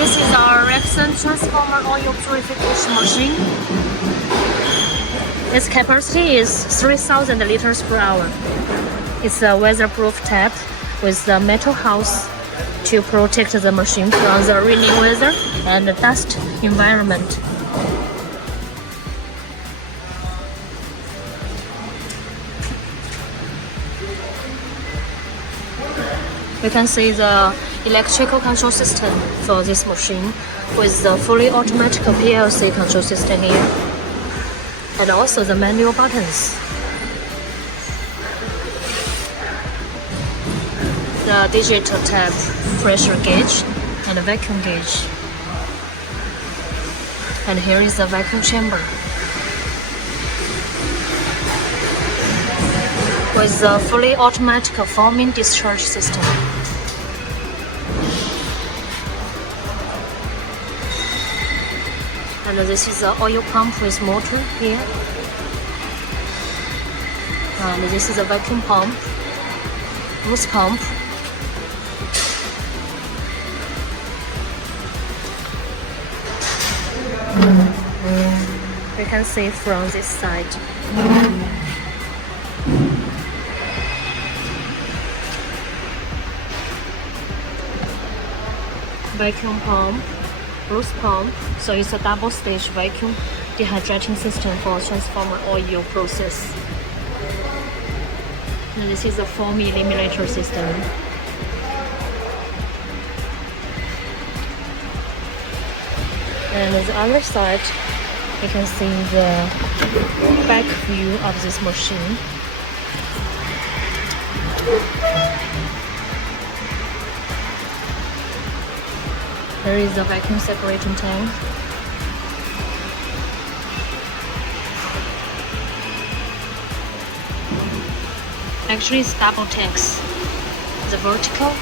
This is our Rexon transformer oil purification machine. Its capacity is 3,000 liters per hour. It's a weatherproof tap with a metal house to protect the machine from the rainy weather and the dust environment. You can see the electrical control system for this machine with the fully automatic PLC control system here, and also the manual buttons. The digital tap, pressure gauge, and a vacuum gauge. And here is the vacuum chamber with the fully automatic foaming discharge system. And this is the oil pump with motor here. And this is a vacuum pump, hose pump. You can see from this side. Vacuum pump, hose pump, so it's a double stage vacuum dehydrating system for transformer oil process. And this is a foam eliminator system. And on the other side, you can see the back view of this machine. There is a vacuum separating tank. Actually, it's double tanks. The vertical